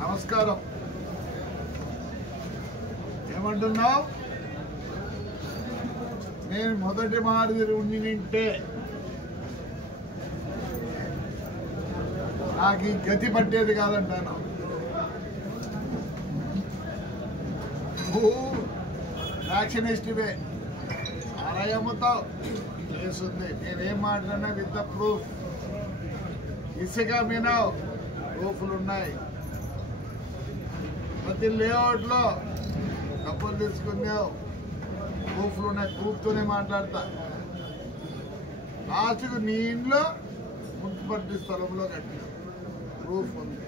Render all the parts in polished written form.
నమస్కారం. ఏమంటున్నావు? నేను మొదటి మాదిరి ఉండి నింటే నాకు ఈ గతి పట్టేది కాదంటాను. నువ్వు వ్యాక్సినిస్ట్వే అలా అమ్ముతావు. కేసుంది. నేనేం మాట్లాడినా విత్ ద ప్రూఫ్. ఇసుక మీనావు, ప్రూఫ్లు ఉన్నాయి. ప్రతి లేఅవుట్లో డబ్బులు తీసుకున్నావు, ప్రూఫ్లు ఉన్నాయి. ప్రూఫ్తోనే మాట్లాడతా. లాస్ట్కు నీ ఇంట్లో మున్సిపాలిటీ స్థలంలో కట్టినావు, ప్రూఫ్ ఉంది.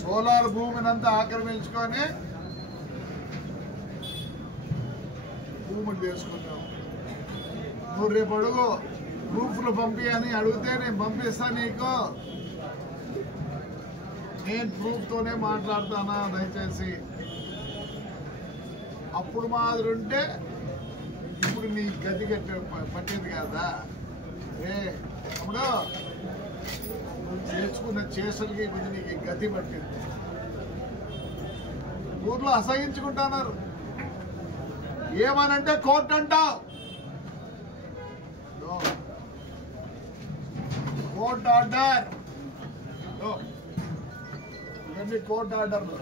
సోలార్ భూమినంతా ఆక్రమించుకొని భూములు చేసుకున్నావు. నువ్వు రేపు అడుగు ప్రూఫ్లు పంపి అని అడిగితే నేను పంపిస్తా నీకు. నేను ప్రూఫ్తోనే మాట్లాడతానా? దయచేసి అప్పుడు మాదిరి ఉంటే ఇప్పుడు నీ గతి పట్టేది కదా. అప్పుడు నువ్వు చేసుకున్న చేసలకి ఇప్పుడు నీకు గతి పట్టింది. ఊర్లో అసహించుకుంటున్నారు. ఏమనంటే కోర్టు అంటావు. కోర్ట్ ఆర్డర్, ఇవన్నీ కోర్టు ఆర్డర్లు.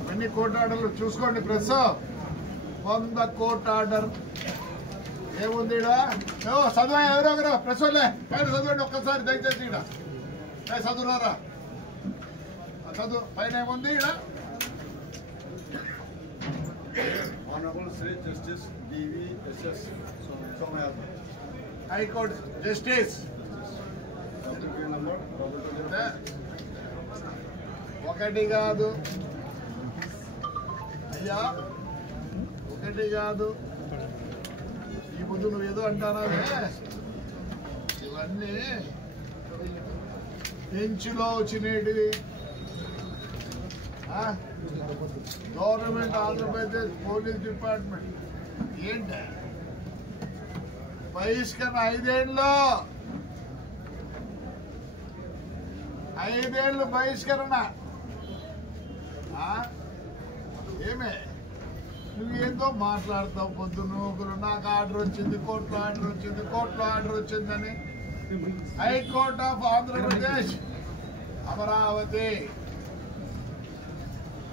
ఇవన్నీ కోర్టు ఆర్డర్లు చూసుకోండి. ప్రెస్ 100 కోర్టు ఆర్డర్ ఏముంది? చదువు ఎవరో ప్రెస్ వాళ్ళే చదవండి ఒక్కసారి దయచేసి. ఇక్కడ చదువురారా, చదువు. పైన ఏముంది? ఇక్కడ Honorable Sri Justice D.V.S.S. Somayatma, High Court Justice. ఒకటి కాదు అయ్యా, ఒకటి కాదు. ఈ ముందు నువ్వు ఏదో అంటానావే, ఇవన్నీ బెంచ్లో వచ్చినవి. గవర్నమెంట్ ఆంధ్రప్రదేశ్ పోలీస్ డిపార్ట్మెంట్ ఏంటి బహిష్కరణ? 5 ఏళ్ళు బహిష్కరణ. ఏమే నువ్వేందో మాట్లాడతావు పొద్దున. నాకు ఆర్డర్ వచ్చింది, కోర్టులో ఆర్డర్ వచ్చింది, కోర్టులో ఆర్డర్ వచ్చిందని. హైకోర్ట్ ఆఫ్ ఆంధ్రప్రదేశ్ అమరావతి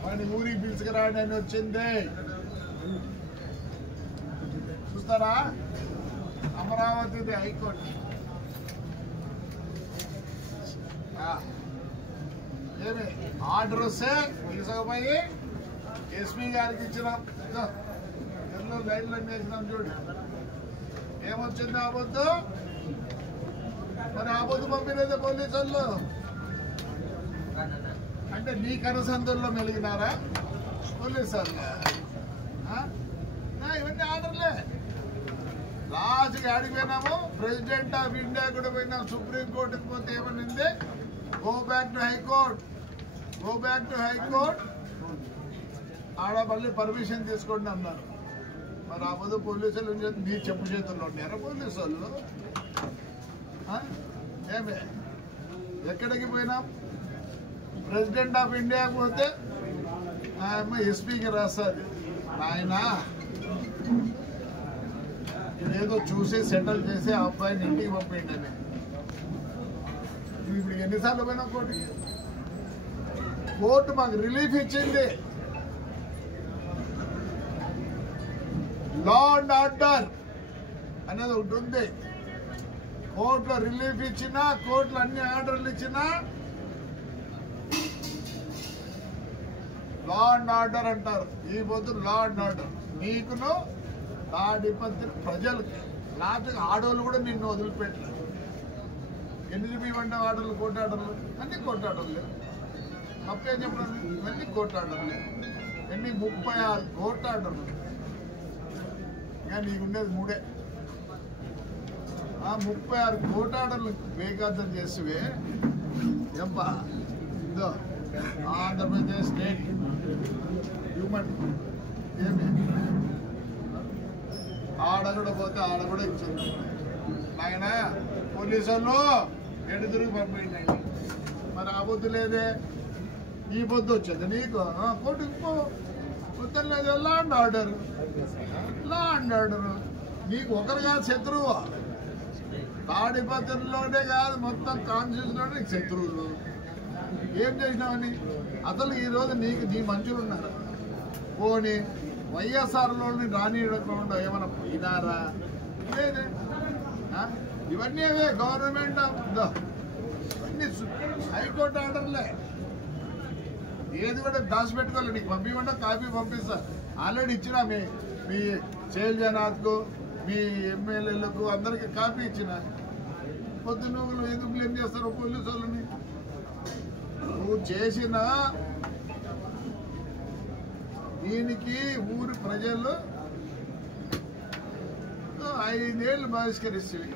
వాడిని ఊరికి పిలుచుకురాండి అని వచ్చింది. చూస్తారా? అమరావతిది హైకోర్టు. ఏమి ఆర్డర్ వస్తే తీసుకుపోయి ఎస్పీ గారికి ఇచ్చినాం. ఎన్నో లైన్లు వేసినాం చూడు. ఏమొచ్చింది ఆబొద్దు? మరి ఆబొద్దు పంపినదే పోలీసు వాళ్ళు. అంటే నీ కనసందుల్లో మెలిగినారా పోలీసు వాళ్ళు? ఇవన్నీ ఆర్డర్లే. లాస్ట్కి ఆడిపోయినాము. ప్రెసిడెంట్ ఆఫ్ ఇండియా కూడా పోయినాం. సుప్రీంకోర్టుకి పోతే ఏమనింది? Go back to high court, go back to high court. ఆడ మళ్ళీ పర్మిషన్ తీసుకోండి అన్నారు. మరి ఆ పొద్దు పోలీసులు నీ చెప్పు చేతుల్లో ఉన్నారా పోలీసు వాళ్ళు? ఏమే ఎక్కడికి పోయినాం? ప్రెసిడెంట్ ఆఫ్ ఇండియా పోతే ఆయమ్మ ఎస్పీకి రాస్తుంది, ఆయన ఇదేదో చూసి సెటిల్ చేసి ఆ అబ్బాయిని ఇంటికి పంపేయండి అని. ఇప్పుడు ఎన్నిసార్లు పోయినా కోర్టుకి? కోర్టు మాకు రిలీఫ్ ఇచ్చింది. లా అండ్ ఆర్డర్ అనేది ఒకటి ఉంది. కోర్టులో రిలీఫ్ ఇచ్చినా, కోర్టులో అన్ని ఆర్డర్లు ఇచ్చినా లా అండ్ ఆర్డర్ అంటారు. ఈ పొద్దు లా అండ్ ఆర్డర్ నీకును తాడిపత్రి ప్రజలకి. లాస్ట్కి ఆడోళ్ళు కూడా నిన్ను వదిలిపెట్టలేదు. ఎన్ని ఇవ్వండి ఆర్డర్లు? కోర్టు ఆర్డర్లు అన్ని కోర్టు ఆర్డర్లే. తప్పేం చెప్పడం? ఇవన్నీ కోర్టు ఆర్డర్లే. ఎన్ని 36 కోర్టు ఆర్డర్లు. ఇంకా నీకుండేది 3. ఆ 36 కోర్టు ఆర్డర్లు బేఖాతరు చేసివే ఎంపా. ఇదో ఆంధ్రప్రదేశ్ స్టేట్ హ్యూమన్ ఏమి ఆడ కూడా పోతే ఆడ కూడా ఇచ్చింది. నాయన పోలీసు వాళ్ళు ఎటు తిరిగి పంపించండి. మరి ఆ పొద్దు లేదే, ఈ పొద్దు వచ్చేది నీకు కోర్టుకు పో. పొద్దున్న లేదు, లా అండ్ ఆర్డర్. నీకు ఒకరుగా శత్రువు. తాడిపత్రిలోనే కాదు, మొత్తం కాన్స్టిట్యూషన్లో నీకు శత్రువులు. ఏం చేసినావని అసలు ఈరోజు నీ మంచులు ఉన్నారు. పోనీ వైఎస్ఆర్లోని రానియకుండా ఏమైనా పోయినారా? లేదే. ఇవన్నీ అవే గవర్నమెంట్ ఇవన్నీ హైకోర్టు ఆర్డర్లే. ఏది కూడా దాచిపెట్టుకోవాలి. నీకు పంపించకుండా కాపీ పంపిస్తా. ఆల్రెడీ ఇచ్చినా మీ శైలజనాథ్కు, మీ ఎమ్మెల్యేలకు అందరికి కాపీ ఇచ్చిన. పొద్దున్న నువ్వు ఎందుకు బ్లేమ్ చేస్తారు పోలీసు వాళ్ళని? నువ్వు చేసిన దీనికి ఊరి ప్రజలు 5 ఏళ్ళు బహిష్కరిస్తేవి.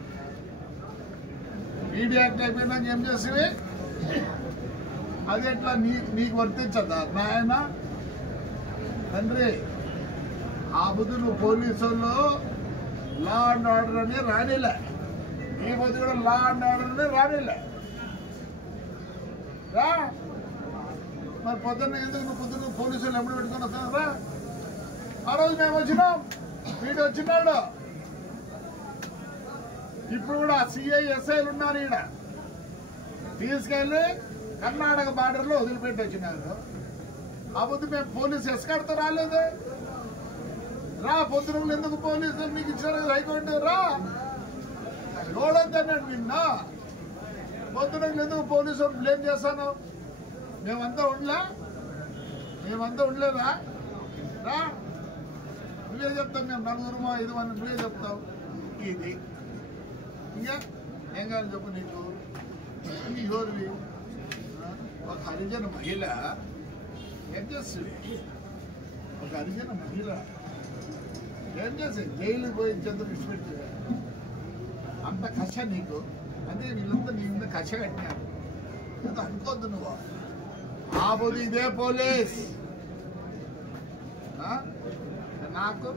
మీడియా యాక్ట్ అయిపోయినాక ఏం చేసేవి? అది ఎట్లా నీకు వర్తించదా నాయన తండ్రి? ఆ బుద్ధి నువ్వు పోలీసుల్లో లా అండ్ ఆర్డర్ అని రానిలే. ఈ బుద్ధి కూడా లా అండ్ ఆర్డర్ అని రానిలే. రా మరి పొద్దున్న ఎందుకు నువ్వు పొద్దున్న పోలీసులు ఎప్పుడు పెట్టుకొని వస్తున్నారా? ఆ రోజు మేము వచ్చినాం, వీడు వచ్చినాడు. ఇప్పుడు కూడా సిఐ ఎస్ఐలు ఉన్నారు. ఈడ తీసుకెళ్ళి కర్ణాటక బార్డర్లో వదిలిపెట్టి వచ్చినారు. ఆ పొద్దు మేము పోలీసు ఎస్కాడ్తో రాలేదు. రా పొద్దున ఎందుకు పోలీసులు మీకు ఇచ్చారు హైకోర్టు? రా చూడొద్దన్నాడు నిన్న. పొద్దున ఎందుకు పోలీసు బ్లేమ్ చేస్తాను? మేమంతా ఉండలేదా? రా నువ్వే చెప్తావు. మేము 4 5 మంది నువ్వే చెప్తావు. ఇది ఇంకా ఏం కాదు చెప్పు. నీకు ఎవరివి? ఒక హరిజన మహిళ ఏం చేస్తుంది? ఒక హరిజన మహిళ ఏం చేస్తుంది? జైలుకి పోయి చంద్రుడు విడిచిపెట్టి అంత కష నీకు. అదే వీళ్ళంతా నీ మీద కష కట్టినారు. అనుకోద్దు నువ్వు. ఆ పోదు ఇదే పోలీస్ నాకు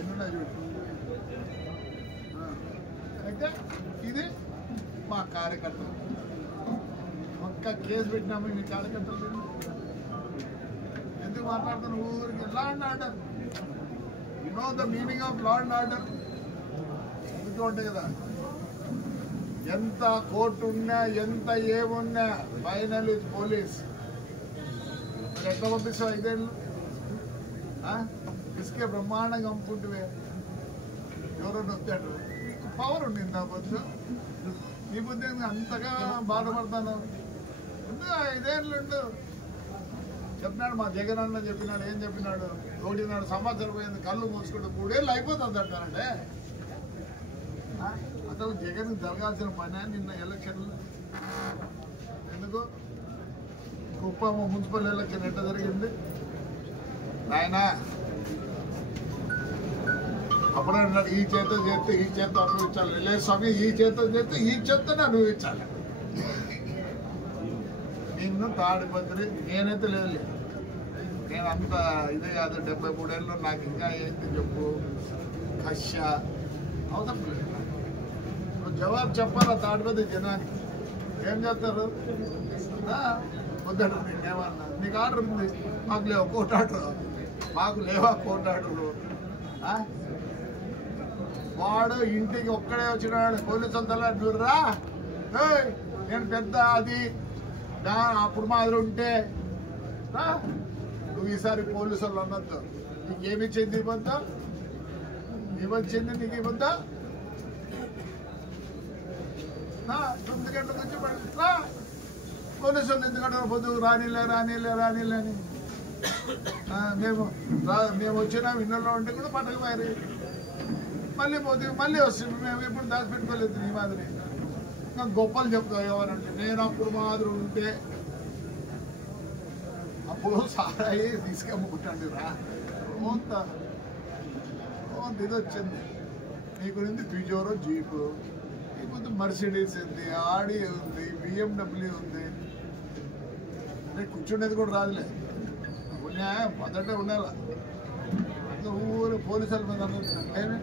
ఎన్నున్నా చూడు. అయితే ఇది మా కార్యకర్తలు ఒక్క కేసు పెట్టినాము. మీ కార్యకర్తలు ఎందుకు మాట్లాడుతున్న ఊరికి? Law and order. You know the meaning of law and order. ఎందుకు ఉంటాయి కదా. ఎంత కోర్టు ఉన్నా, ఎంత ఏమున్నా, ఫైనల్ ఇస్ పోలీస్. మరి ఎట్లా పంపిస్తావు 5 ఏళ్ళు? ఇసుకే బ్రహ్మాండంగా అమ్ముకుంటువే. ఎవరన్నా వచ్చాడు? పవర్ ఉండింది ఆ బొద్దు. నీ బుద్ధి అంతగా బాధపడతాను. ముందు 5 ఏళ్ళు ఉండు. చెప్పినాడు మా జగన్ అన్న చెప్పినాడు. ఏం చెప్పినాడు? 1.5 సంవత్సరం పోయింది, కళ్ళు మూసుకుంటూ 3 ఏళ్ళు అయిపోతుంది అంటానంటే. అసలు జగన్ జరగాల్సిన పని నిన్న ఎలక్షన్లు ఎందుకు? కుప్పం మున్సిపల్ ఎలక్షన్ ఎట్లా జరిగింది నాయన? అప్పుడే అన్నాడు ఈ చేత చేస్తే ఈ చేత అనుభవించాలి. లేదు స్వామి, ఈ చేత చేస్తే ఈ చేతనే అనుభవించాలి. నిన్ను తాడిపత్రి నేనైతే లేదు. నేను అంత ఇదే కాదు. 73 ఏళ్ళు నాకు ఇంకా ఏంటి చెప్పు? కష అవసరం లేదు. జవాబు చెప్పాలా తాడిపత్రి జనానికి? ఏం చేస్తారు? వద్దాడు నేనేమన్నా? నీకు ఆర్డర్ ఉంది, మాకు లేవు కోర్టు ఆర్డర్. మాకు లేవా కోర్టు ఆర్డర్లు? వాడు ఇంటికి ఒక్కడే వచ్చినాడు. పోలీసులు తల్లా నేను పెద్ద అది అప్పుడు మాదిరి ఉంటే నువ్వు ఈసారి పోలీసు వాళ్ళు అన్నద్దు. నీకేమిచ్చింది ఇవ్వద్దా? ఇవ్వచ్చింది నీకు ఇవ్వద్దా? 9 గంటలకు వచ్చి పోలీసు వాళ్ళు ఎందుకంటే పొద్దుకు రానిలే అని మేము వచ్చినాం. ఇన్నోలో ఉంటే కూడా పంటకు మారి మళ్ళీ పొద్దుకు మళ్ళీ వస్తుంది. మేము ఎప్పుడు దాచిపెట్టుకోలేదు నీ మాదిరి. ఇంకా గొప్పలు చెప్తావు ఎవరంటే. నేను అప్పుడు మాదిరి ఉంటే అప్పుడు సారాయి తీసుకెమ్ముకుంటాండి రా. కొంత ఇది వచ్చింది నీ గురించి. పిజోరో జీపు, నీకు మర్సిడీస్ ఉంది, ఆడి ఉంది, BMW ఉంది. అంటే కూర్చుండేది కూడా రాదులే. మొదట ఉండాల. అట్లా ఊరు పోలీసుల మీద ఏమి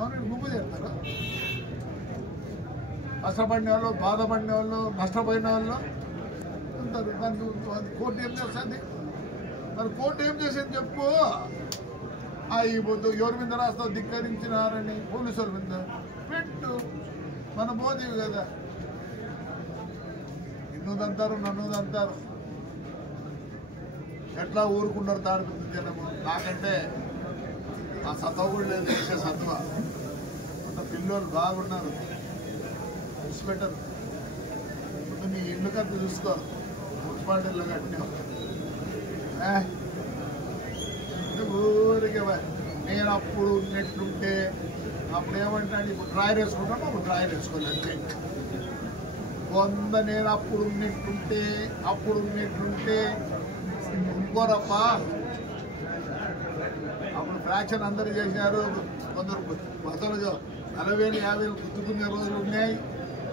అవును గుంపు చేస్తారు. కష్టపడిన వాళ్ళు, బాధపడిన వాళ్ళు, నష్టపోయిన వాళ్ళు ఉంటారు. దానికి కోర్టు ఏం చేస్తుంది? మరి కోర్టు ఏం చేసేది చెప్పు. ఈ పొద్దు ఎవరి మీద రాస్తావు? ధిక్కరించినారని పోలీసుల మీద పెట్టు. మన పోదేవి కదా, నిన్నుదంటారు నన్నుదంటారు. ఎట్లా ఊరుకున్నారు తాడిపత్రి జనము? నాకంటే ఆ సత్వ కూడా లేదు, చేసే సత్వ. అంత పిల్లలు బాగున్నారు, పెట్టరు. ముందు నీ ఇల్లు కత్తి చూసుకో, మున్సిపాలిటీలో కట్టినావు. ఊరికే నేను అప్పుడు ఉన్నట్టుంటే అప్పుడు ఏమంటాడు, ఇప్పుడు డ్రాయర్ వేసుకుంటాను, అప్పుడు డ్రాయర్ వేసుకోవాలి అంతే. నేను అప్పుడు ఉన్నట్టుంటే ఇంకోరప్ప. అప్పుడు ఫ్రాక్షన్ అందరూ చేసినారు. కొందరు బస్సులు 40,000 50,000 గుర్తుకునే రోజులు ఉన్నాయి.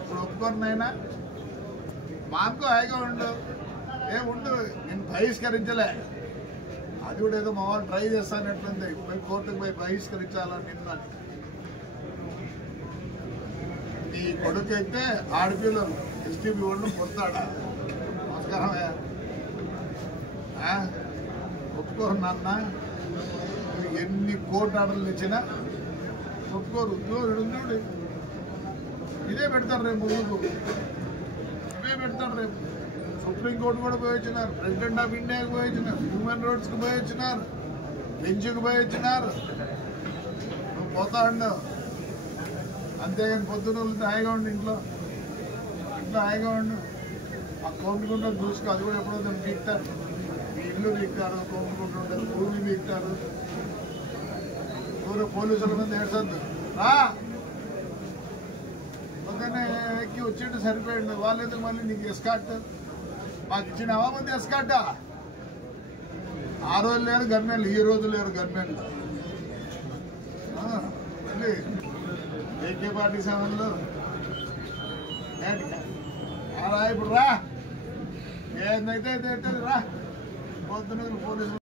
ఇప్పుడు ఒప్పుకోనైనా మాకు హాయిగా ఉండు. ఉండు, నేను బహిష్కరించలే. అది కూడా ఏదో మా వాళ్ళు ట్రై చేస్తానట్లుంది. పోయి కోర్టుకు పోయి బహిష్కరించాలని నిన్న. నీ కొడుకు అయితే ఆడపిల్లలు ఎస్టీపీ వాళ్ళు కొడతాడా? నమస్కారమయ్యా, ఒప్పుకోరు నాన్న. ఎన్ని కోర్టు ఆర్డర్లు ఇచ్చినా ఒప్పుకోరు. చూడు, ఇదే పెడతారు రేపు, ముందుకు ఇవే పెడతారు రేపు. సుప్రీంకోర్టు కూడా పోయి వచ్చినారు, ప్రెసిడెంట్ ఆఫ్ ఇండియాకి పోయి వచ్చినారు, హ్యూమన్ రైట్స్కి పోయి వచ్చినారు, బెంచ్కి పోయి వచ్చినారు. నువ్వు పోతా ఉండవు. అంతేగాని పొద్దున హాయిగా ఉండు, ఇంట్లో హాయిగా ఉండు. ఆ కోముకుంటూ చూసుకో. అది కూడా ఎప్పుడో బీక్తారు. మీ ఇల్లు బీక్తారు, కోముకుంటూ ఉంటారు, భూమి బీక్తారు. పోలీసుల మీద ఏడ్చద్దు. ఒకనే ఎక్కి వచ్చిండు, సరిపోయిండు. వాళ్ళు ఎందుకు మళ్ళీ నీకు ఎస్కాట్ మాకు ఇచ్చినావా? ముందు ఎస్కాట్. ఆ రోజు లేరు గన్మెన్లు, ఈ రోజు లేరు గన్మెన్లు. మళ్ళీ AK-47లో రా, ఇప్పుడు రా, ఏదైతే రా. పొద్దున పోలీసు